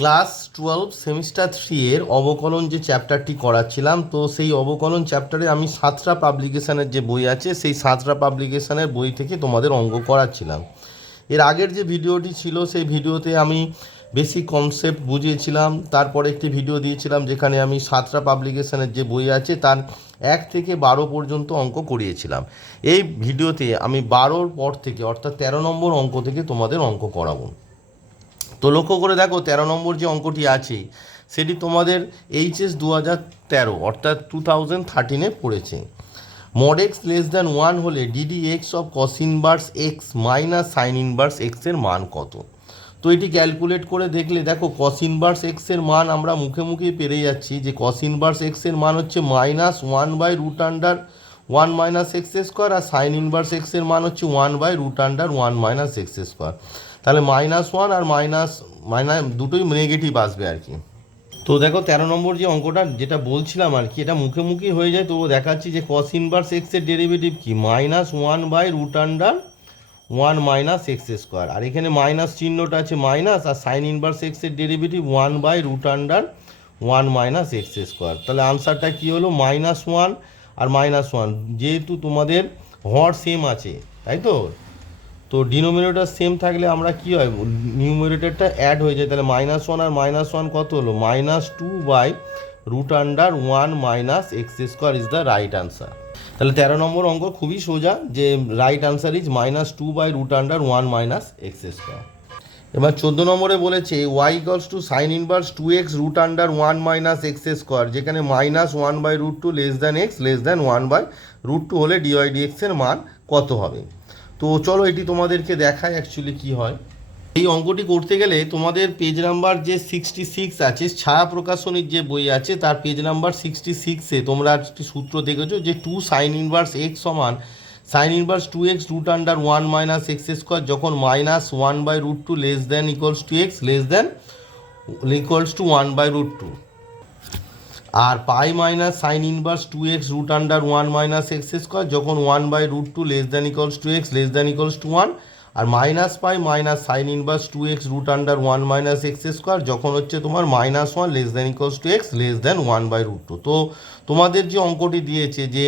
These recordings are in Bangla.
ক্লাস 12 সেমিস্টার 3 এর অবকলন যে চ্যাপ্টারটি করাচ্ছিলাম, তো সেই অবকলন চ্যাপ্টারে আমি সাতরা পাবলিকেশনের যে বই আছে সেই সাতরা পাবলিকেশনের বই থেকে তোমাদের অঙ্ক করাচ্ছিলাম। এর আগের যে ভিডিওটি ছিল সেই ভিডিওতে আমি বেসিক কনসেপ্ট বুঝিয়েছিলাম, তারপরে একটি ভিডিও দিয়েছিলাম যেখানে আমি সাতরা পাবলিকেশনের যে বই আছে তার 1 থেকে 12 পর্যন্ত অঙ্ক করিয়েছিলাম। এই ভিডিওতে আমি 12 পর থেকে অর্থাৎ 13 নম্বর অঙ্ক থেকে তোমাদের অঙ্ক করাবো। তো লক্ষ্য করে দেখো 13 নম্বর যে অঙ্কটি আছে সেটি তোমাদের এইচএস 2013 অর্থাৎ 2013-এ পড়েছে। মড এক্স লেস দ্যান 1 হলে DD x of cos inverse x minus sine inverse এক্সের মান কত? তো এটি ক্যালকুলেট করে দেখলে দেখো কস ইনভার্স এক্সের মান আমরা মুখে মুখেই পেরে যাচ্ছি যে কস ইনভার্স এক্সের মান হচ্ছে -1/√1 মাইনাস এক্স স্কোয়ার, আর সাইন ইনভার্স এক্সের মান হচ্ছে 1/√1 মাইনাস এক্স স্কোয়ার। তাহলে -1 আর মাইনাস দুটোই নেগেটিভ আসবে আর কি। তো দেখো 13 নম্বর যে অঙ্কটা যেটা বলছিলাম আর কি, এটা মুখে মুখেই হয়ে যায়, তবু দেখাচ্ছি যে কস ইনভার্স এক্সের ডেরিভেটিভ কি -1/√1 মাইনাস এক্স স্কোয়ার, আর এখানে মাইনাস চিহ্নটা আছে মাইনাস, আর সাইন ইনভার্স এক্সের ডেরিভেটিভ 1/√1 মাইনাস এক্স স্কোয়ার। তাহলে আনসারটা কী হলো -1 আর -1, যেহেতু তোমাদের হর সেম আছে তাই তো, তো ডিনোমিনেটর সেম থাকলে আমরা কি হয় নিউমারেটরটা অ্যাড হয়ে যায়, তাহলে -1 আর -1 কত হলো -2/√1 minus x square is the right answer. তাহলে 13 নম্বর অঙ্ক খুবই সোজা, যে right answer is -2/√1 minus x square. এবার 14 নম্বরে বলেছে y equals to sine inverse 2x√1 minus x square, যেখানে -1/√2 less than x less than 1/√2 হলে ডিওয়াই ডিএক্স এর মান কত হবে? তো চলো এটি তোমাদেরকে দেখায় অ্যাকচুয়ালি কী হয়। এই অঙ্কটি করতে গেলে তোমাদের পেজ নাম্বার যে 66 আছে, ছায়া প্রকাশনীর যে বই আছে তার পেজ নাম্বার 66-এ তোমরা একটি সূত্র দেখেছো যে 2 সাইন ইনভার্স এক্স সমান sine inverse 2x√1 minus x square, যখন -1/√2 less than equals to x less than equals to 1/√2, আর pi minus sine inverse 2x√1 minus x square, যখন 1/√2 less than equals to x less than equals to 1, আর minus pi minus sine inverse 2x√1 minus x square, যখন হচ্ছে তোমার -1 less than equals to x less than 1/√2। তো তোমাদের যে অঙ্কটি দিয়েছে যে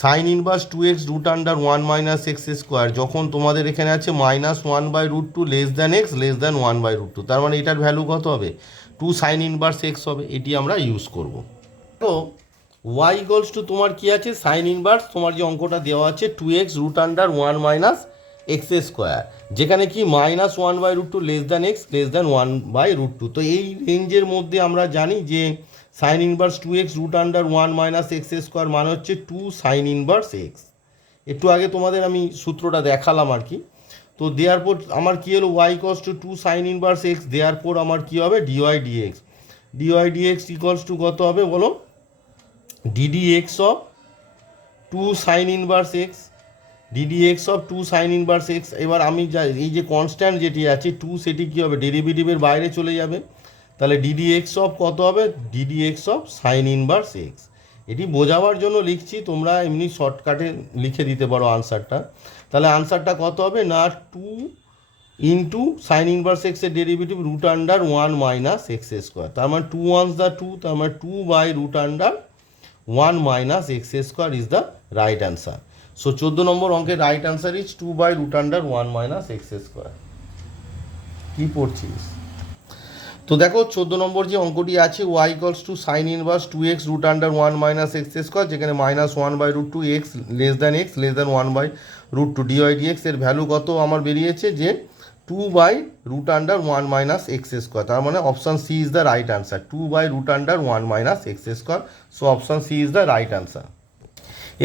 sign inverse 2x√1 minus x square, যখন তোমাদের এখানে আছে -1/√2 less than x less than 1/√2, তার মানে এটার ভ্যালু কত হবে 2 সাইন ইনভার্স এক্স হবে, এটি আমরা ইউজ করব। তো y ইকুয়ালস টু তোমার কি আছে সাইন ইনভার্স, তোমার যে অঙ্কটা দেওয়া আছে 2x√1 মাইনাস এক্স স্কোয়ার, যেখানে কি -1/√2 less than x less than 1/√2। তো এই রেঞ্জের মধ্যে আমরা জানি যে sign inverse 2x√1 minus x square মানে হচ্ছে 2 সাইন ইনভার্স এক্স। একটু আগে তোমাদের আমি সূত্রটা দেখালাম আর কি। তো দেওয়ার পর আমার কী হলো y equals two 2 sine inverse x, দেওয়ার পর আমার কী হবে ডিওয়াই ডিএক্স ইকুয়ালস টু কত হবে বলো DD x of 2 sine inverse x, DD x of 2 sine inverse x. এবার আমি যা এই যে কনস্ট্যান্ট যেটি আছে 2, সেটি কী হবে ডেরিভেটিভের বাইরে চলে যাবে, তাহলে ডিডি এক্স অফ কত হবে DD x of sign inverse x. এটি বোঝাবার জন্য লিখছি, তোমরা এমনি শর্টকাটে লিখে দিতে পারো আনসারটা। তাহলে আনসারটা কত হবে না 2 ইন্টু সাইন ইনভার্স এক্সের ডেরিভেটিভ √1 মাইনাস এক্স স্কোয়ার, তার মানে 2 1s দ্য 2, তার মানে 2/√1 minus x square is the right answer. So 14 number অঙ্কের right answer is 2/√1 minus x square. কী পড়ছিস? তো দেখো 14 নম্বর যে অঙ্কটি আছে y equals to sine inverse 2x√1 minus x square, যেখানে -1/√2 x less than 1/√2 dy dx এর ভ্যালু কত আমার বেরিয়েছে যে 2/√1 মাইনাস এক্স স্কোয়ার, তার মানে option C is the right answer 2/√1 minus x square. So option C is the right answer.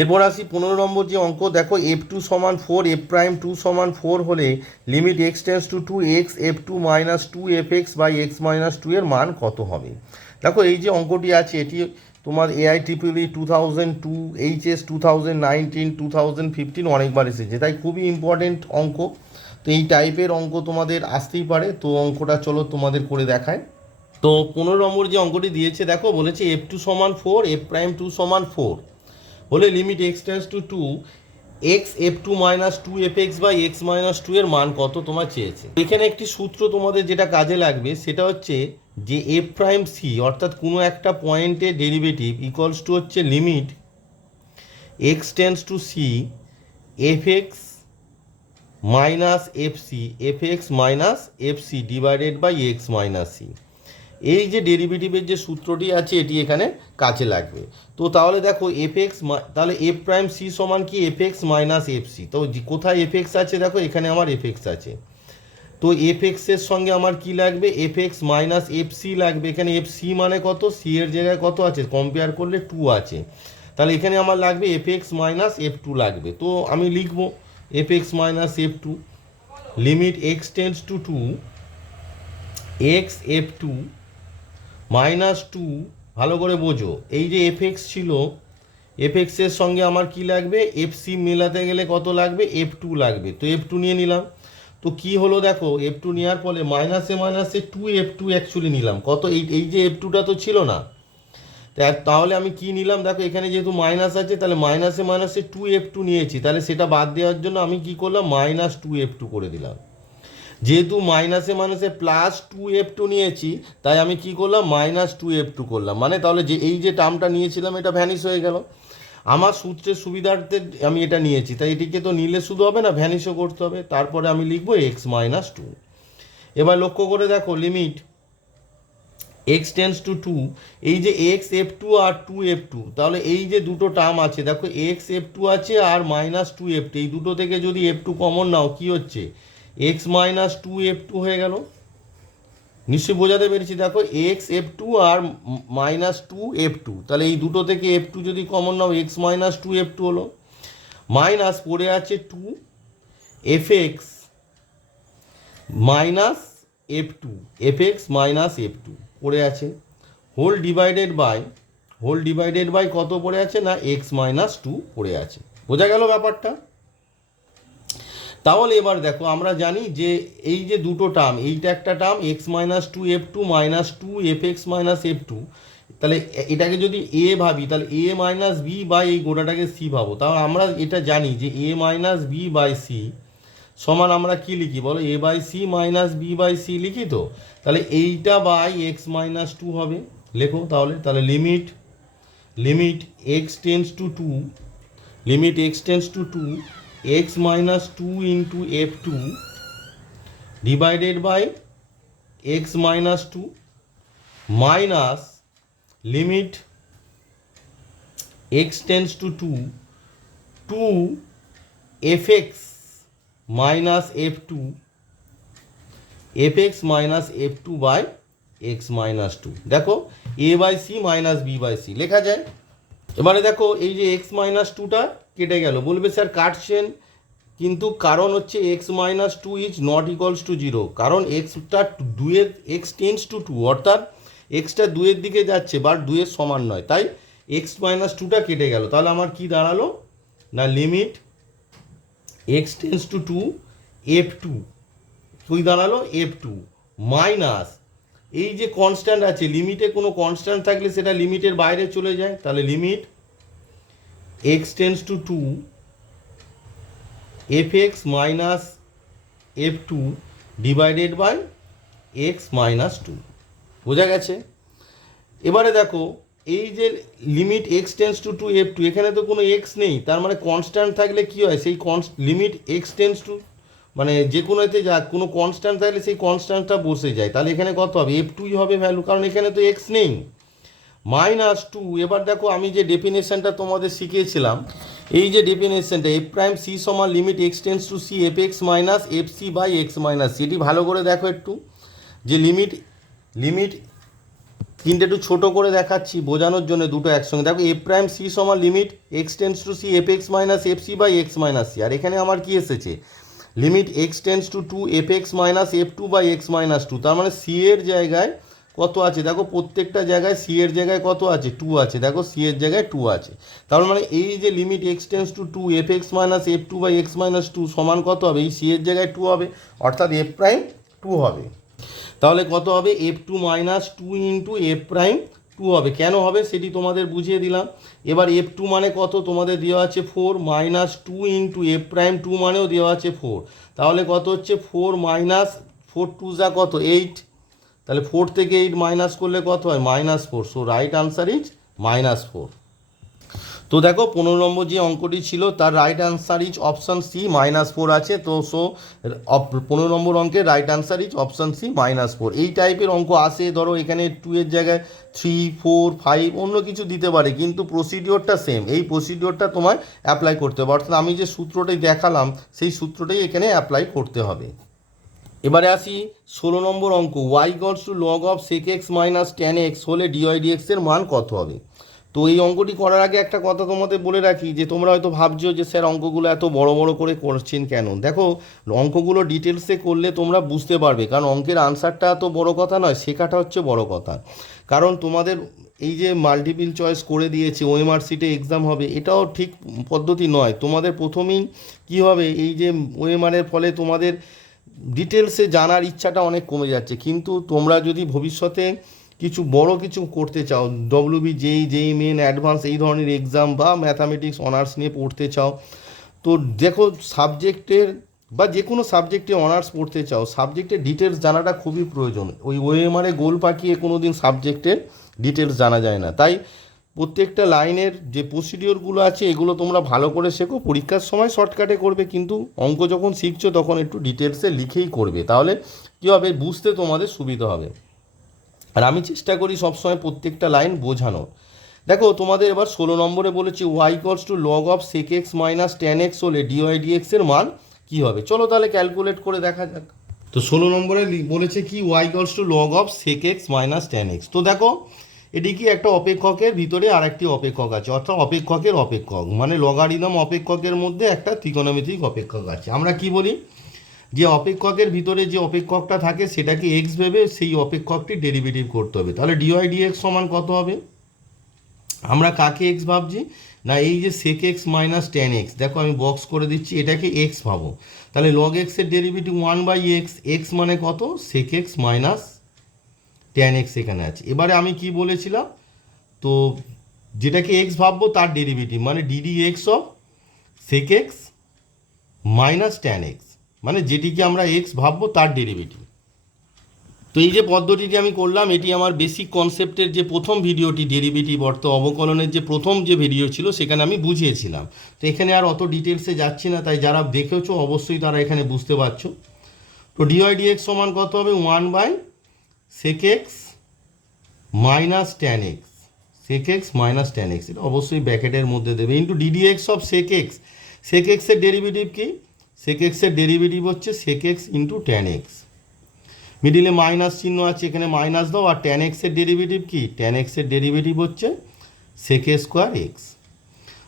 এরপর আসি 15 নম্বর যে অঙ্ক, দেখো f2 সমান 4 f'2 সমান 4 হলে limit x tends to 2x f2 minus 2fx by x minus 2 এর মান কত হবে? দেখো এই যে অঙ্কটি আছে এটি তোমার AIEEE 2002, HS 2019, 2015 অনেকবার এসেছে, তাই খুবই ইম্পর্টেন্ট অঙ্ক। তো এই টাইপের অঙ্ক তোমাদের আসতেই পারে, তো অঙ্কটা চলো তোমাদের করে দেখায়। তো 15 নম্বর যে অঙ্কটি দিয়েছে দেখো বলেছে f2 সমান 4 f'2 সমান 4 হলে limit x tends to 2 x f2 minus 2fx by x minus 2 এর মান কত তোমার চেয়েছে। এখানে একটি সূত্র তোমাদের যেটা কাজে লাগবে সেটা হচ্ছে যে এফ প্রাইম সি অর্থাৎ কোনো একটা পয়েন্টের ডেরিভেটিভ ইকুয়ালস টু হচ্ছে limit x tends to c f x minus f x minus f c divided by x minus c. এই যে ডেরিভেটিভের যে সূত্রটি আছে এটি এখানে কাজে লাগবে। তো তাহলে দেখো এফ এক্স, তাহলে এফ প্রাইম সি সমান কি f x minus f c. তো কোথায় এফ এক্স আছে দেখো, এখানে আমার এফ এক্স আছে। তো এফ এক্সের সঙ্গে আমার কি লাগবে, f x minus f c লাগবে। এখানে এফ সি মানে কত, সি এর জায়গায় কত আছে, কম্পেয়ার করলে 2 আছে। তাহলে এখানে আমার লাগবে f x minus f two লাগবে। তো আমি লিখব f x minus f two limit x tends to 2 x f two minus 2। ভালো করে বোঝো, এই যে এফ এক্স ছিল, এফ এক্সের সঙ্গে আমার কি লাগবে, এফ সি মেলাতে গেলে কত লাগবে, এফ টু লাগবে। তো এফ টু নিয়ে নিলাম। তো কি হলো দেখো, এফ টু নেওয়ার ফলে মাইনাসে মাইনাসে 2 এফ টু অ্যাকচুয়ালি নিলাম। কত, এই যে এফ টুটা তো ছিল না, তাহলে আমি কি নিলাম দেখো, এখানে যেহেতু মাইনাস আছে তাহলে মাইনাসে মাইনাসে 2 এফ টু নিয়েছি। তাহলে সেটা বাদ দেওয়ার জন্য আমি কি করলাম, মাইনাস 2 এফ টু করে দিলাম। যেহেতু মাইনাসে মাইনাসে প্লাস 2 এফ টু নিয়েছি, তাই আমি কি করলাম, মাইনাস 2 এফ টু করলাম। মানে তাহলে যে এই যে টার্মটা নিয়েছিলাম এটা ভ্যানিশ হয়ে গেল। আমার সূত্রের সুবিধার্থে আমি এটা নিয়েছি, তাই এটিকে তো নিলে শুধু হবে না, ভ্যানিশও করতে হবে। তারপরে আমি লিখবো এক্স মাইনাস 2। এবার লক্ষ্য করে দেখো, লিমিট এক্স টেন্স টু 2, এই যে এক্স এফ টু আর 2 এফ টু, তাহলে এই যে দুটো টার্ম আছে দেখো, এক্স এফ টু আছে আর মাইনাস 2 এফ টু, এই দুটো থেকে যদি এফ টু কমন নাও কি হচ্ছে, এক্স মাইনাস 2 এফ টু হয়ে গেল। নিশ্চয়ই বোঝাতে পেরেছি। দেখো এক্স এফ টু আর মাইনাস 2 এফ টু, তাহলে এই দুটো থেকে এফ টু যদি কমন নাও এক্স মাইনাস 2 এফ টু হলো। মাইনাস পড়ে আছে 2 f x minus f two, f x minus f two পড়ে আছে, হোল ডিভাইডেড বাই কত পড়ে আছে না, এক্স মাইনাস 2 পড়ে আছে। বোঝা গেল ব্যাপারটা? তাহলে এবার দেখো, আমরা জানি যে এই যে দুটো টার্ম, এইটা একটা term x minus 2 f two minus 2 f x minus f two, তাহলে এটাকে যদি এ ভাবি তাহলে এ মাইনাস বি বাই এই গোটাটাকে সি ভাবো। তাহলে আমরা এটা জানি যে a minus b by c সমান আমরা কি লিখি বলো, a by c minus b by c লিখি। তো তাহলে এইটা বাই এক্স মাইনাস 2 হবে। লেখো তাহলে limit x tends to 2, limit x tends to 2 x minus 2 into f two divided by x minus 2 minus limit x tends to 2 f x minus f two, f x minus f two by x minus 2। দেখো a by c minus b by c লেখা যায়। এবারে দেখো এই যে এক্স মাইনাস 2টা কেটে গেল, বলবে স্যার কাটছেন, কিন্তু কারণ হচ্ছে x minus 2 is not equals two 0, কারণ এক্সটা 2-এর এক্স টেন্স টু 2, অর্থাৎ এক্সটা 2-এর দিকে যাচ্ছে বাট 2-এর সমান নয়, তাই এক্স মাইনাস 2টা কেটে গেল। তাহলে আমার কি দাঁড়ালো না, limit x tends to 2 f two, তুই দাঁড়ালো এফ টু মাইনাস এই যে কনস্ট্যান্ট আছে, লিমিটে কোনো কনস্ট্যান্ট থাকলে সেটা লিমিটের বাইরে চলে যায়, তাহলে limit x tends to 2 f x minus f two divided by x minus 2। বোঝা গেছে? এবারে দেখো এই যে limit x tends to 2 f two, এখানে তো কোনো এক্স নেই, তার মানে কনস্ট্যান্ট থাকলে কি হয়, সেই লিমিট এক্স টেন্স টু মানে যে কোনো এতে যা কোনো কনস্ট্যান্ট থাকলে সেই কনস্ট্যান্টটা বসে যায়, তাহলে এখানে কত হবে, এফ টুই হবে ভ্যালু, কারণ এখানে তো এক্স নেই। মাইনাস 2, এবার দেখো আমি যে ডেফিনেশনটা তোমাদের শিখিয়েছিলাম, এই যে ডেফিনেশনটা এফ প্রাইম সি সমান limit x tends to c f x minus f c by x minus c, এটি ভালো করে দেখো একটু, যে লিমিট তিনটে একটু ছোটো করে দেখাচ্ছি বোঝানোর জন্য, দুটো একসঙ্গে দেখো, এফ প্রাইম সি সমান limit x tends to c f x minus f c by x minus c, আর এখানে আমার কি এসেছে, limit x tends to 2 f x minus f two by x minus 2, তার মানে সি এর জায়গায় কত আছে দেখো, প্রত্যেকটা জায়গায় সি এর জায়গায় কত আছে, 2 আছে, দেখো সি এর জায়গায় 2 আছে। তার মানে এই যে limit x tends to 2 f x minus f two by x minus 2 সমান কত হবে, এই সি এর জায়গায় 2 হবে, অর্থাৎ এফ প্রাইম 2 হবে। তাহলে কত হবে, f two minus 2 into f prime 2 হবে। কেন হবে সেটি তোমাদের বুঝিয়ে দিলাম। এবার এফ টু মানে কত তোমাদের দেওয়া আছে 4, মাইনাস 2 ইন্টু এফ প্রাইম 2 মানেও দেওয়া আছে 4, তাহলে কত হচ্ছে 4 মাইনাস 4 টু যা কত 8, তাহলে 4 থেকে 8 মাইনাস করলে কত হয়? -4। So right answer is -4। তো দেখো 15 নম্বর যে অঙ্কটি ছিল তার right answer is option C -4 আছে। তো সো 15 নম্বর অঙ্কের right answer is option C -4। এই টাইপের অঙ্ক আসে, ধরো এখানে 2 এর জায়গায় 3, 4, 5 অন্য কিছু দিতে পারে, কিন্তু প্রসিডিওরটা সেম। এই প্রসিডিওরটা তোমায় অ্যাপ্লাই করতে হবে, অর্থাৎ আমি যে সূত্রটাই দেখালাম সেই সূত্রটাই এখানে অ্যাপ্লাই করতে হবে। এবারে আসি 16 নম্বর অঙ্ক, y = log of sec x minus tan x হলে dy dx এর মান কত হবে? তো এই অঙ্কটি করার আগে একটা কথা তোমাদের বলে রাখি, যে তোমরা হয়তো ভাবছো যে স্যার অঙ্কগুলো এত বড় বড় করে করছেন কেন। দেখো অঙ্কগুলো ডিটেলসে করলে তোমরা বুঝতে পারবে, কারণ অঙ্কের আনসারটা এত বড় কথা নয়, শেখাটা হচ্ছে বড় কথা। কারণ তোমাদের এই যে মাল্টিপল চয়েস করে দিয়েছে, ওএমআর সিটে এক্সাম হবে, এটাও ঠিক পদ্ধতি নয়। তোমাদের প্রথমেই কী হবে, এই যে ওএমআরের ফলে তোমাদের ডিটেলসে জানার ইচ্ছাটা অনেক কমে যাচ্ছে। কিন্তু তোমরা যদি ভবিষ্যতে কিছু বড় কিছু করতে চাও, ডব্লিউবি, জেই মেন, অ্যাডভান্স এই ধরনের এক্সাম, বা ম্যাথামেটিক্স অনার্স নিয়ে পড়তে চাও, তো দেখো সাবজেক্টের বা যে কোনো সাবজেক্টে অনার্স পড়তে চাও, সাবজেক্টের ডিটেলস জানাটা খুবই প্রয়োজন। ওই ওএমআরে গোল পাকিয়ে কোনো দিন সাবজেক্টের ডিটেলস জানা যায় না। তাই প্রত্যেকটা লাইনের যে প্রসিডিওরগুলো আছে এগুলো তোমরা ভালো করে শেখো। পরীক্ষার সময় শর্টকাটে করবে, কিন্তু অঙ্ক যখন শিখছো তখন একটু ডিটেলসে লিখেই করবে, তাহলে কী হবে, বুঝতে তোমাদের সুবিধা হবে। আর আমি চেষ্টা করি সবসময় প্রত্যেকটা লাইন বোঝানোর। দেখো তোমাদের এবার 16 নম্বরে বলেছি y = log of sec x minus tan x হলে dy dx এর মান কী হবে? চলো তাহলে ক্যালকুলেট করে দেখা যাক। তো 16 নম্বরে বলেছে কি y = log of sec x minus tan x। তো দেখো এটি কি একটা অপেক্ষকের ভিতরে আর একটি অপেক্ষক আছে, অর্থাৎ অপেক্ষকের অপেক্ষক, মানে লগারিদম অপেক্ষকের মধ্যে একটা ত্রিকোণমিতিক অপেক্ষক আছে। আমরা কি বলি, যে অপেক্ষকের ভিতরে যে অপেক্ষকটা থাকে সেটাকে এক্স ভেবে সেই অপেক্ষকটি ডেরিভেটিভ করতে হবে। তাহলে ডিওয়াই ডিএক্স সমান কত হবে? আমরা কাকে এক্স ভাবছি না, এই যে sec x minus tan x, দেখো আমি বক্স করে দিচ্ছি, এটাকে এক্স ভাবো। তাহলে লগ এক্সের ডেরিভেটিভ 1/x, এক্স মানে কত? Sec x minus tan x এখানে আছে। এবারে আমি কি বলেছিলাম, তো যেটাকে এক্স ভাববো তার ডেরিভেটিভ মানে d d x of sec x minus tan x, মানে যেটিকে আমরা এক্স ভাববো তার ডেরিভেটিভ। তো এই যে পদ্ধতিটি আমি করলাম, এটি আমার বেসিক কনসেপ্টের যে প্রথম ভিডিওটি ডেরিভেটিভ অর্থ অবকলনের যে প্রথম যে ভিডিও ছিল সেখানে আমি বুঝিয়েছিলাম। তো এখানে আর অত ডিটেলসে যাচ্ছি না, তাই যারা দেখেছো অবশ্যই তারা এখানে বুঝতে পারছো। তো ডিওয়াই ডিএক্স সমান কত হবে? 1/sec x minus tan x, sec x minus tan x, এটা অবশ্যই ব্র্যাকেটের মধ্যে দেবে, into DD x of sec x. Sec এক্সের ডেরিভেটিভ কি? সেক এক্সের ডেরিভেটিভ হচ্ছে sec x into tan x, মিডিলে মাইনাস চিহ্ন আছে, এখানে মাইনাস দাও। আর ট্যান এক্সের ডেরিভেটিভ কি? ট্যান এক্সের ডেরিভেটিভ হচ্ছে সেক এ স্কোয়ার এক্স।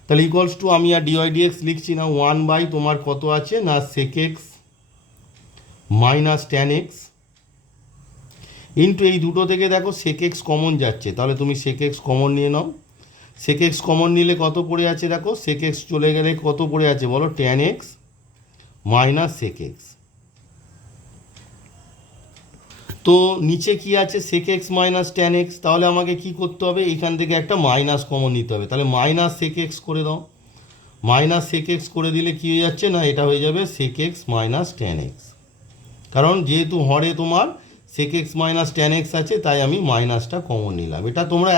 তাহলে ইকুয়ালস টু, আমি আর ডিওয়াই ডিএক্স লিখছি না, 1/ তোমার কত আছে না sec x minus tan x into এই দুটো থেকে দেখো সেক এক্স কমন যাচ্ছে, তাহলে তুমি সেক এক্স কমন নিয়ে নাও। সেক এক্স কমন নিলে কত পড়ে আছে দেখো, সেক এক্স চলে গেলে কত পড়ে আছে বলো? Tan x minus sec x. তো নিচে কি আছে? Sec x minus tan x. তাহলে আমাকে কি করতে হবে? এখান থেকে একটা মাইনাস কমন নিতে হবে, তাহলে মাইনাস সেক এক্স করে দাও। মাইনাস সেক এক্স করে দিলে কী হয়ে যাচ্ছে না, এটা হয়ে যাবে sec x minus tan x. কারণ যেহেতু হরে তোমার sec x minus tan x আছে, তাই আমি মাইনাসটা কমন নিলাম। এটা তোমরা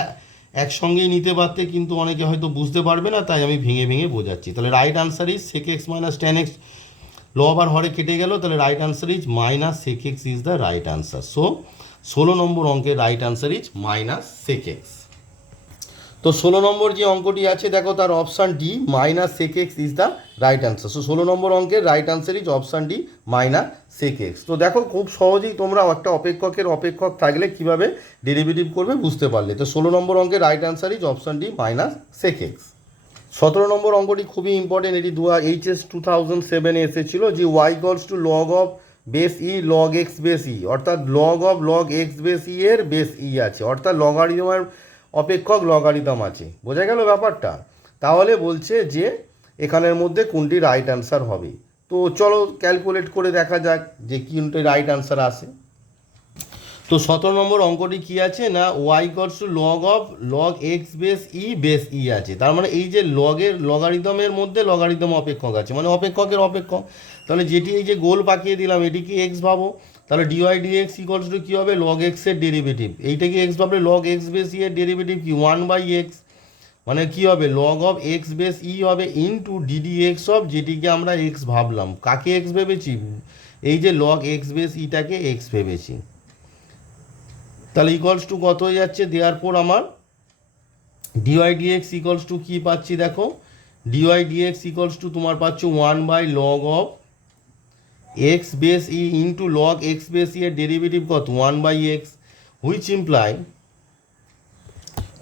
একসঙ্গেই নিতে পারতে, কিন্তু অনেকে হয়তো বুঝতে পারবে না, তাই আমি ভেঙে ভেঙে বোঝাচ্ছি। তাহলে right answer is sec x minus tan x, লব আর হরে কেটে গেল, তাহলে right answer is minus sec x is the right answer. So 16 নম্বর অঙ্কের right answer is minus sec x. তো 16 নম্বর যে অঙ্কটি আছে দেখো, তার option D minus sec x is the right answer. So 16 নম্বর অঙ্কের right answer is option D minus sec x. তো দেখো খুব সহজেই তোমরা একটা অপেক্ষকের অপেক্ষক থাকলে কীভাবে ডেরিভেটিভ করবে বুঝতে পারলে। তো 16 নম্বর অঙ্কের right answer is option D minus sec x. 17 নম্বর অঙ্কটি খুবই ইম্পর্টেন্ট, এটি HS 2007-এ এসেছিল, যে y = log of base e log x base e, অর্থাৎ log of log x base e এর বেস ই আছে, অর্থাৎ লগারিদমের অপেক্ষক লগারিদম আছে। বোঝা গেল ব্যাপারটা? তাহলে বলছে যে এখানের মধ্যে কোনটি রাইট আনসার হবে। তো চলো ক্যালকুলেট করে দেখা যাক যে কোনটি রাইট আনসার আসে। তো 17 নম্বর অঙ্কটি কি আছে না, y = log of log x base e আছে। তার মানে এই যে লগের লগারিদমের মধ্যে লগারিদম অপেক্ষক আছে, মানে অপেক্ষকের অপেক্ষক। তাহলে যেটি এই যে গোল পাকিয়ে দিলাম এটিকে এক্স ভাবো, তাহলে ডিওয়াই ডিএক্স ইকলস টু কী হবে, লগ এক্সের ডেরিভেটিভ, এইটা কি এক্স ভাবলে লগ এক্স বেস ই এর ডেরিভেটিভ কি 1/x, মানে কী হবে লগ অফ এক্স বেস ই হবে ইনটু ডিডি এক্স অফ, যেটিকে আমরা এক্স ভাবলাম, কাকে এক্স ভেবেছি, এই যে লগ এক্স বেস ইটাকে এক্স ভেবেছি। তাহলে ইকলস টু কত হয়ে যাচ্ছে, দেওয়ার পর আমার ডিওয়াই ডিএক্স ইকলস টু কী পাচ্ছি দেখো, ডিওয়াই ডিএক্স ইকলস টু তোমার পাচ্ছ 1/log of x base e into log x base e এর ডেরিভেটিভ কত 1/x, হুইচ ইমপ্লাই,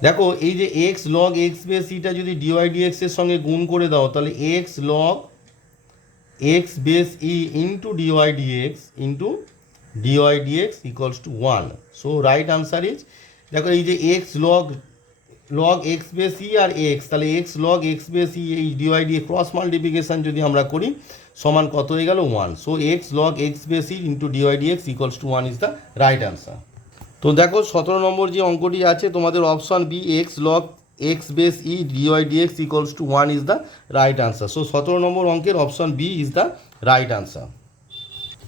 দেখো এই যে এক্স লগ এক্স বেস ইটা যদি ডিওয়াই ডিএক্স এর সঙ্গে গুণ করে দাও, তাহলে x log x base e into dy dx equals to 1। So right answer is, দেখো এই যে এক্স লগ এক্স বেস ই আর এক্স, তাহলে এক্স লগ এক্স বেস ই এই ডিওয়াই ডি ক্রস মাল্টিপ্লিকেশান যদি আমরা করি সমান কত হয়ে গেল 1। So x log x base e into dy dx equals to 1 is the right answer. তো দেখো 17 নম্বর যে অঙ্কটি আছে তোমাদের option B, x log x base e d y dx equals to 1 is the right answer. So 17 নম্বর অঙ্কের option B is the right answer.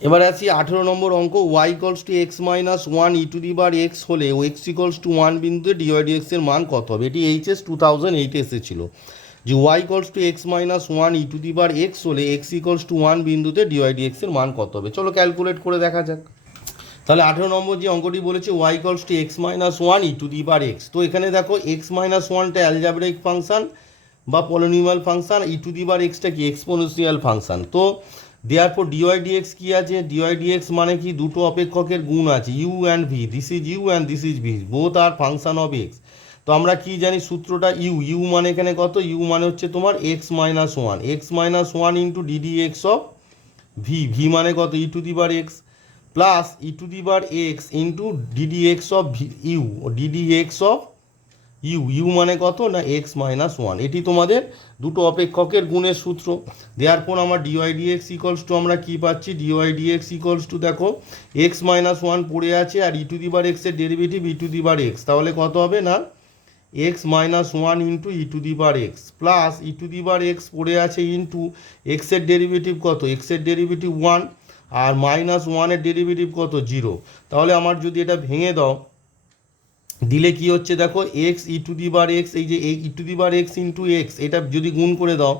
এবার আসি 18 নম্বর অঙ্ক, y equals to x minus 1 e to the bar x হলে এক্স ইকলস টু 1 বিন্দুতে ডিওয়াই ডিএক্স এর মান কত হবে, এটি এইচএস 2008 এসেছিল যে y equals to x minus 1 e to the bar x হলে এক্স ইকলস টু 1 বিন্দুতে ডিওয়াই ডিএক্স এর মান কত হবে। চলো ক্যালকুলেট করে দেখা যাক। তাহলে 18 নম্বর যে অঙ্কটি বলেছে y equals to x minus 1 e to the bar x, তো এখানে দেখো এক্স মাইনাস 1টা অ্যালজাব্রিক ফাংশন বা polynomial function, e to the বার এক্সটা কি এক্সপোনেনশিয়াল ফাংশন। তো দেওয়ার পর ডিওয়াই ডিএক্স কী আছে, ডিওয়াই ডিএক্স মানে কি দুটো অপেক্ষকের গুণ আছে u and v, this is u and this is v, both are function of x. তো আমরা কি জানি সূত্রটা, ইউ মানে এখানে কত, ইউ মানে হচ্ছে তোমার x minus 1 into DD x of v মানে কত e to the bar x plus e to the bar x into DD x of dd x of u মানে কত না এক্স মাইনাস 1, এটি তোমাদের দুটো অপেক্ষকের গুণের সূত্র। দেওয়ার পর আমার ডিওয়াই ডিএক্স ইকলস টু আমরা কী পাচ্ছি, ডিওয়াই ডিএক্স ইকলস টু দেখো এক্স মাইনাস 1 পড়ে আছে আর ই টু দি বার এক্সের derivative E to the bar x, তাহলে কত হবে না x minus 1 into e to the bar x plus e to the bar x পড়ে আছে ইন্টু এক্সের ডেরিভেটিভ কত, এক্সের ডেরিভেটিভ 1 আর মাইনাস 1-এর ডেরিভেটিভ কত 0। তাহলে আমার যদি এটা ভেঙে দাও দিলে কি হচ্ছে দেখো x e to the bar x, এই যে এই e to the bar x into x এটা যদি গুণ করে দাও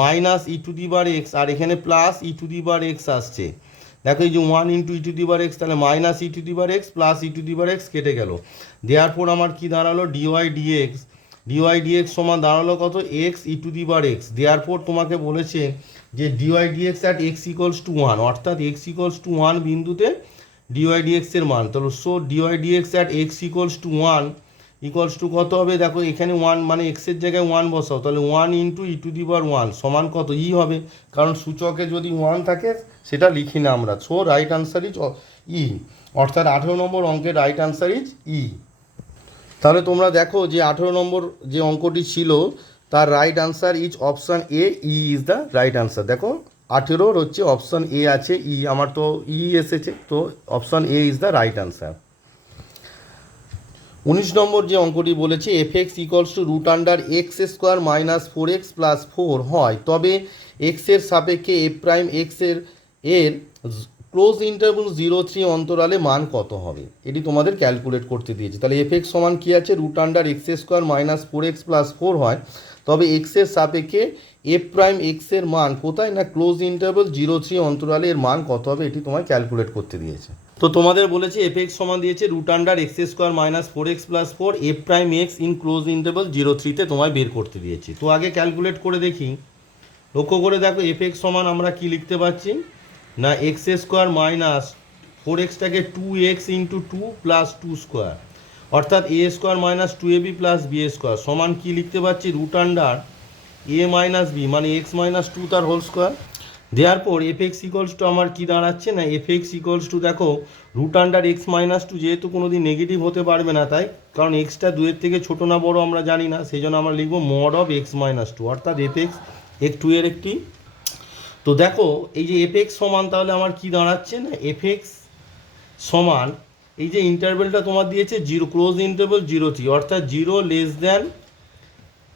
minus e to the bar x আর এখানে plus e to the bar x আসছে, দেখো এই যে 1 into e to the bar x, তাহলে minus e to the bar x plus e to the bar x কেটে গেল। দেওয়ার পর আমার কি দাঁড়ালো ডিওয়াই ডিএক্স সমান দাঁড়ালো কত x e to the bar x. দেওয়ার পর তোমাকে বলেছে যে dy dx at x equals to 1, অর্থাৎ এক্স ইকলস টু 1 বিন্দুতে ডিওয়াই ডিএক্স এর মান, তাহলে so d y dx at x equals to 1 equals to কত হবে, দেখো এখানে 1 মানে এক্সের জায়গায় 1 বসাও, তাহলে 1 ইন্টু ই টু দি বার 1 সমান কত ই হবে, কারণ সূচকে যদি 1 থাকে সেটা লিখি না আমরা। সো রাইট আনসার ইজ ই, অর্থাৎ 18 নম্বর অঙ্কের রাইট আনসার ইজ ই। তাহলে তোমরা দেখো যে 18 নম্বর যে অঙ্কটি ছিল তার right answer is option A, E is the right answer. দেখো 18 হচ্ছে অপশান এ আছে, ই আমার তো ই এসেছে, তো option A is the right answer. 19 নম্বর যে অঙ্কটি বলেছে f x equals to root under x square minus 4x plus 4 হয়, তবে এক্সের সাপেক্ষে এফ প্রাইম এক্সের ক্লোজ ইন্টারভ্যাল 0-3 অন্তরালে মান কত হবে, এটি তোমাদের ক্যালকুলেট করতে দিয়েছে। তাহলে এফ এক্স সমান কী আছে, root under x square minus 4x plus 4 হয়, তবে এক্সের সাপেক্ষে এফ প্রাইম এক্সের মান কোথায় না ক্লোজ ইন্টারভ্যাল 0-3 অন্তরালে এর মান কত হবে, এটি তোমায় ক্যালকুলেট করতে দিয়েছে। তো তোমাদের বলেছে এফ এক্স সমান দিয়েছে root under x square minus 4x plus 4 f prime x in close interval 0-3-তে তোমায় বের করতে দিয়েছে। তো আগে ক্যালকুলেট করে দেখি, লক্ষ্য করে দেখো এফ এক্স সমান আমরা কি লিখতে পারছি না এক্স স্কোয়ার মাইনাস 4xটাকে 2x ইন্টু 2 প্লাস 2 স্কোয়ার, অর্থাৎ a square minus 2ab plus b square সমান কি লিখতে পারছি root under a minus b মানে এক্স মাইনাস 2 তার হোল স্কোয়ার। দেওয়ার পর এফ এক্স ইকলস টু আমার কী দাঁড়াচ্ছে না এফ এক্স ইকলস টু দেখো রুট আন্ডার এক্স মাইনাস 2 যেহেতু কোনো দিন নেগেটিভ হতে পারবে না, তাই কারণ এক্সটা 2-এর থেকে ছোটো না বড় আমরা জানি না, সেই জন্য আমরা লিখবো মড অফ এক্স মাইনাস 2, অর্থাৎ এফ এক্স 2-এর একটি। তো দেখো এই যে এফ এক্স সমান তাহলে আমার কি দাঁড়াচ্ছে না এফ এক্স সমান এই যে ইন্টারভেলটা তোমার দিয়েছে 0 ক্লোজ ইন্টারভেল 0-3, অর্থাৎ 0 লেস দ্যান,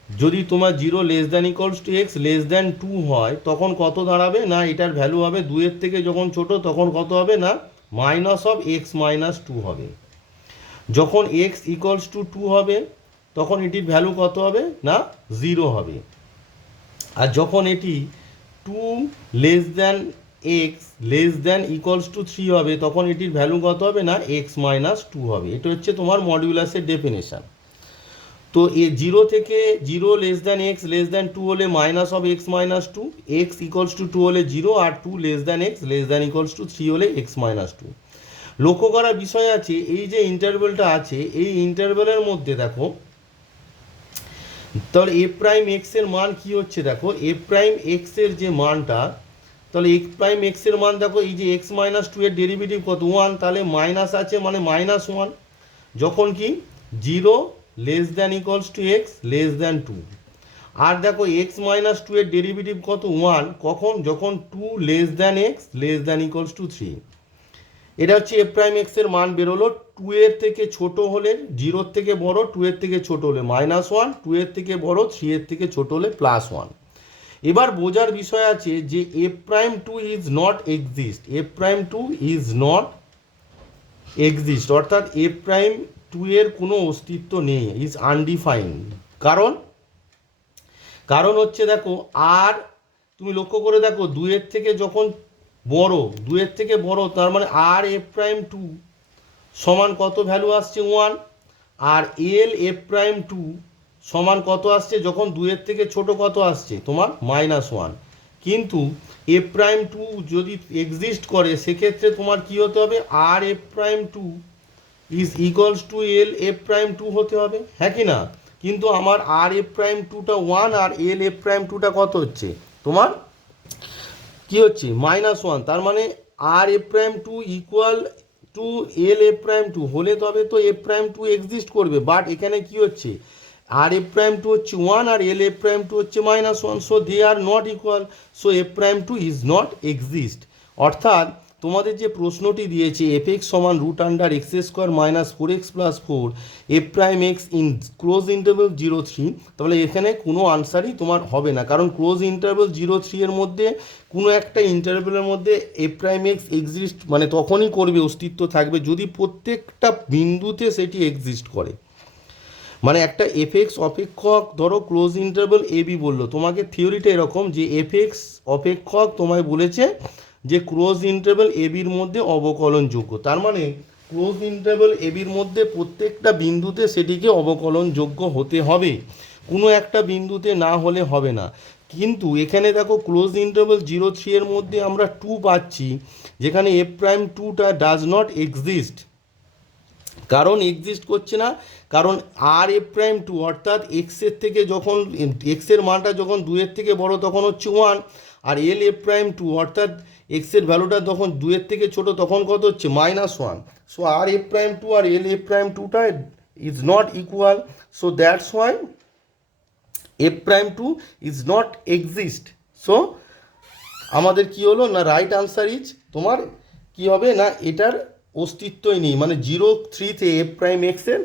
যদি তোমার 0 less than equals to x less than 2 হয় তখন কত দাঁড়াবে না এটার ভ্যালু হবে 2-এর থেকে যখন ছোট তখন কত হবে না minus of x minus two হবে। যখন এক্স ইকুয়ালস টু টু হবে তখন এটির ভ্যালু কত হবে না 0 হবে। আর যখন এটি two less than x less than equals to 3 হবে তখন এটির ভ্যালু কত হবে না এক্স মাইনাস টু হবে। এটা হচ্ছে তোমার মডিউলাসের ডেফিনেশন। তো এ 0 থেকে 0 less than x less than two হলে minus of x minus two, x equals to two হলে 0, আর two less than x less than equals to 3 হলে এক্স মাইনাস টু। লক্ষ্য করার বিষয় আছে এই যে ইন্টারভেলটা আছে এই ইন্টারভেলের মধ্যে দেখো তাহলে এ প্রাইম এক্স এর মান কি হচ্ছে দেখো, এ প্রাইম এক্স এর যে মানটা, তাহলে এক্স প্রাইম এক্স এর মান দেখো এই যে এক্স মাইনাস টু এর ডেরিভেটিভ কত 1, তাহলে মাইনাস আছে মানে মাইনাস 1 যখন কি 0 less than equals to x less than two. আর দেখো এক্স মাইনাস টু এর ডেরিভেটিভ কত 1 কখন, যখন two less than x less than equals to 3। এটা হচ্ছে এ প্রাইম এক্স এর মান বেরোলো। 2 এর থেকে ছোট হলে 0 থেকে বড়, 2 এর থেকে ছোট হলে -1, 2 এর থেকে বড় 3 এর থেকে ছোট হলে +1। এবার বোঝার বিষয় আছে যে a prime two is not exist, a prime two is not exist, অর্থাৎ এ প্রাইম টু এর কোনো অস্তিত্ব নেই, ইজ আনডিফাইন্ড। কারণ হচ্ছে দেখো আর তুমি লক্ষ্য করে দেখো 2 এর থেকে যখন বড়, 2 এর থেকে বড় তার মানে আর এফ প্রাইম টু সমান কত ভ্যালু আসছে 1, আর এল এফ প্রাইম টু সমান কত আসছে যখন 2 এর থেকে ছোট কত আসছে তোমার -1। কিন্তু এফ প্রাইম টু যদি এক্সিস্ট করে সেক্ষেত্রে তোমার কি হতে হবে, আর f prime two is equals to l f prime two হতে হবে, হ্যাঁ কি না? কিন্তু আমার আর এফ প্রাইম টুটা 1 আর এল এফ প্রাইম টুটা কত হচ্ছে তোমার কি হচ্ছে -1। তার মানে আর f prime two equal to l f prime two হলে তবে তো এফ প্রাইম টু এক্সিস্ট করবে, বাট এখানে কি হচ্ছে আর এফ প্রাইম টু হচ্ছে 1 আর এল এফ প্রাইম টু হচ্ছে -1, so they are not equal, so f prime two is not exist. অর্থাৎ তোমাদের যে প্রশ্নটি দিয়েছে এফ এক্স সমান √(x² - 4x + 4 f prime x in close interval 0-3, তাহলে এখানে কোনো আনসারই তোমার হবে না, কারণ ক্লোজ ইন্টারভেল 0-3 এর মধ্যে কোনো একটা ইন্টারভেলের মধ্যে এফ প্রাইম এক্স এক্সিস্ট মানে তখনই করবে, অস্তিত্ব থাকবে যদি প্রত্যেকটা বিন্দুতে সেটি এক্সিস্ট করে। মানে একটা এফ এক্স অপেক্ষক ধরো ক্লোজ ইন্টারভেল এ বি বললো তোমাকে, থিওরিটা এরকম যে এফ এক্স অপেক্ষক তোমায় বলেছে যে ক্লোজ ইন্টারভেল এ বির মধ্যে অবকলনযোগ্য, তার মানে ক্লোজ ইন্টারভেল এ বির মধ্যে প্রত্যেকটা বিন্দুতে সেটিকে অবকলনযোগ্য হতে হবে, কোনো একটা বিন্দুতে না হলে হবে না। কিন্তু এখানে দেখো ক্লোজ ইন্টারভেল 0-3 এর মধ্যে আমরা 2 পাচ্ছি, যেখানে এফ প্রাইম টুটা ডাজ নট এক্সিস্ট। কারণ এক্সিস্ট করছে না, কারণ আর এফ প্রাইম টু অর্থাৎ এক্সের থেকে যখন এক্সের মানটা যখন 2 এর থেকে বড় তখন হচ্ছে 1, আর এল এফ প্রাইম টু অর্থাৎ এক্সের ভ্যালুটা যখন 2 এর থেকে ছোট তখন কত হচ্ছে -1। So R f prime two আর এল এফ প্রাইম টুটা is not equal, so that's why f prime two is not exist. So আমাদের কি হলো না রাইট আনসার ইজ তোমার কি হবে না এটার অস্তিত্বই নেই, মানে 0-3-তে এফ প্রাইম এক্সের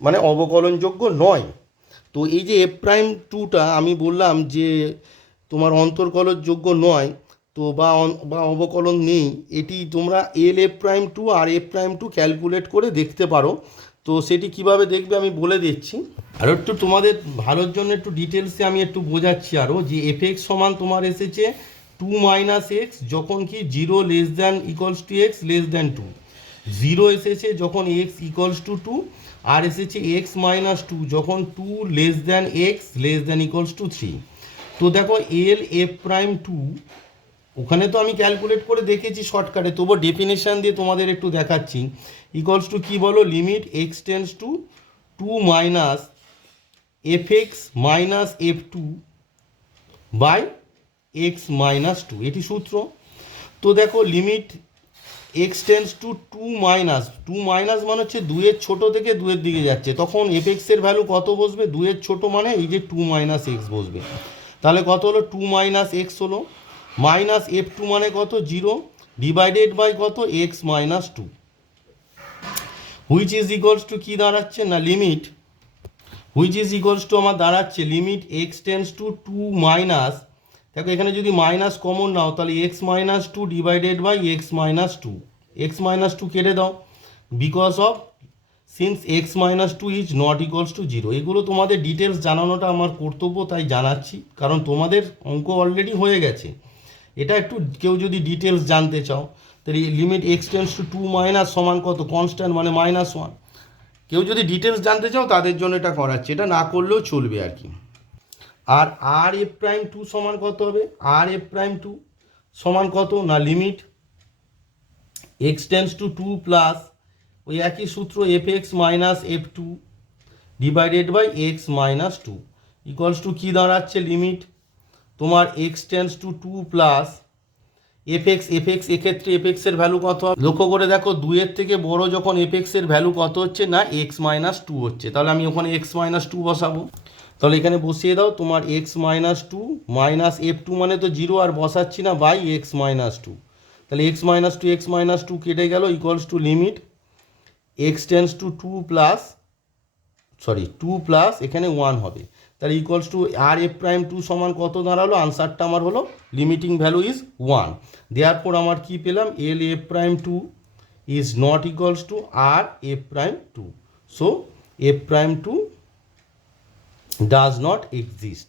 মানে অবকলনযোগ্য নয়। তো এই যে এফ প্রাইম টুটা আমি বললাম যে তোমার অন্তর্কলনযোগ্য নয়, তো বা অবকলন নেই, এটি তোমরা এল এফ প্রাইম টু আর এফ প্রাইম টু ক্যালকুলেট করে দেখতে পারো। তো সেটি কিভাবে দেখবে আমি বলে দিচ্ছি, আর একটু তোমাদের ভালোর জন্য একটু ডিটেলসে আমি একটু বোঝাচ্ছি আরও, যে এফ এক্স সমান তোমার এসেছে 2 - x যখন কি 0 less than equals to x less than 2, 0 এসেছে যখন এক্স ইকুয়ালস টু 2, আর এসেছে x - 2 যখন 2 less than x less than equals to 3। তো দেখো এল এফ প্রাইম টু ওখানে তো আমি ক্যালকুলেট করে দেখেছি শর্টকাটে, তবুও ডেফিনেশান দিয়ে তোমাদের একটু দেখাচ্ছি। ইকুয়ালস টু কী বলো, limit x tends to 2 - fx - f2 by x - 2, এটি সূত্র। তো দেখো limit x tends to 2 minus মানে হচ্ছে 2 এর ছোটো থেকে 2 এর দিকে যাচ্ছে, তখন এফ এক্সের ভ্যালু কত বসবে, 2 এর ছোটো মানে এই যে 2 - x বসবে। তাহলে কত হলো 2 - x হলো, মাইনাস এফ টু মানে কত 0 ডিভাইডেড বাই কত x - 2, which is equals to কী দাঁড়াচ্ছে না limit, which is equals to আমার দাঁড়াচ্ছে limit x tends to 2 minus, দেখো এখানে যদি মাইনাস কমন নাও তাহলে x - 2 divided by x - 2 x minus two কেটে দাও, because of since x minus two is not equals to zero. এগুলো তোমাদের ডিটেলস জানানোটা আমার কর্তব্য, তাই জানাচ্ছি, কারণ তোমাদের অঙ্ক অলরেডি হয়ে গেছে। এটা একটু কেউ যদি ডিটেলস জানতে চাও, তাহলে limit x tends to two minus সমান কত, কনস্ট্যান্ট মানে -1। কেউ যদি ডিটেলস জানতে চাও তাদের জন্য এটা করাচ্ছে, এটা না করলেও চলবে আর কি। আর আর এফ প্রাইম টু সমান কত হবে, আর এফ প্রাইম টু সমান কত না, limit x tends to two plus ওই একই সূত্র f x minus f two divided by x minus two equals to কী দাঁড়াচ্ছে, লিমিট তোমার x tends to two plus f x এক্ষেত্রে এফ এক্সের ভ্যালু কত হবে, লক্ষ্য করে দেখো, দুইয়ের থেকে বড় যখন এফ এক্সের ভ্যালু কত হচ্ছে না, এক্স মাইনাস টু হচ্ছে, তাহলে আমি ওখানে এক্স মাইনাস টু বসাবো। তাহলে এখানে বসিয়ে দাও তোমার x minus two minus f two মানে তো জিরো, আর বসাচ্ছি না, বাই এক্স মাইনাস টু। তাহলে এক্স মাইনাস টু কেটে গেল, equals to limit x tends to two plus two plus এখানে 1 হবে, তাহলে equals to R f prime two সমান কত দাঁড়ালো, আনসারটা আমার হলো লিমিটিং ভ্যালু ইজ 1। দেয়ারপর আমার কি পেলাম, L f prime two is not equals to R f prime two, so f prime two does not exist,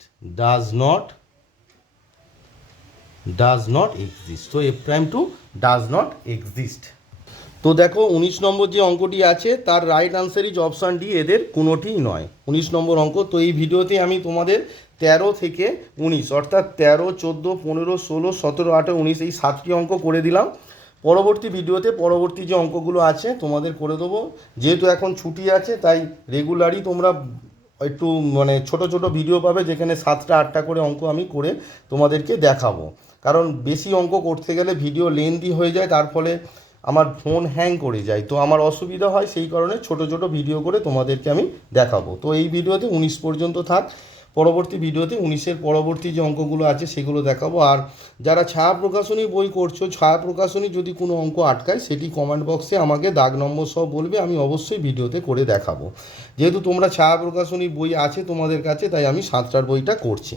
so f prime 2 does not exist। তো দেখো 19 নম্বর যে অঙ্কটি আছে তার right answer is option D, এদের কোনোটিই নয়। 19 নম্বর অঙ্ক। তো এই ভিডিওতে আমি তোমাদের 13 থেকে 19 অর্থাৎ 13, 14, 15, 16, 17, 18, 19 এই 7টি অঙ্ক করে দিলাম। পরবর্তী ভিডিওতে পরবর্তী যে অঙ্কগুলো আছে তোমাদের করে দেবো। যেহেতু এখন ছুটি আছে তাই রেগুলারই তোমরা একটু মানে ছোট ছোট ভিডিও পাবে, যেখানে 7টা 8টা করে অঙ্ক আমি করে তোমাদেরকে দেখাবো। কারণ বেশি অঙ্ক করতে গেলে ভিডিও লেন্দি হয়ে যায়, তার ফলে আমার ফোন হ্যাং করে যায়, তো আমার অসুবিধা হয়, সেই কারণে ছোট ছোট ভিডিও করে তোমাদেরকে আমি দেখাবো। তো এই ভিডিওতে 19 পর্যন্ত থাক, পরবর্তী ভিডিওতে 19-এর পরবর্তী যে অঙ্কগুলো আছে সেগুলো দেখাবো। আর যারা ছায়া প্রকাশনী বই করছো, ছায়া প্রকাশনী যদি কোনো অঙ্ক আটকায় সেটি কমেন্ট বক্সে আমাকে দাগ নম্বর সহ বলবে, আমি অবশ্যই ভিডিওতে করে দেখাবো। যেহেতু তোমরা ছায়া প্রকাশনী বই আছে তোমাদের কাছে, তাই আমি 7টার বইটা করছি।